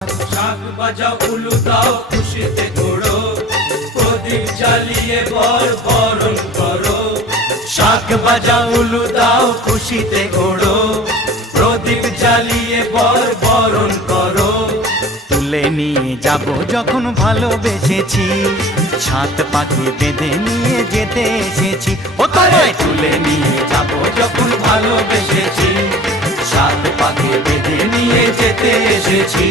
শাক বাজাও উলু দাও খুশিতে ঘোড়ো, প্রদীপ জ্বালিয়ে বর বরণ করো। শাক বাজাও উলু দাও খুশিতে ঘোড়ো, প্রদীপ জ্বালিয়ে বর বরণ করো। তুলে নিয়ে যাব যখন ভালোবেসেছি, সাত পাখি বেঁধে নিয়ে যেতে এসেছি। ও তোমায় তুলে নিয়ে যাব যখন ভালোবেসেছি, সাত পাখি বেঁধে নিয়ে যেতে এসেছি।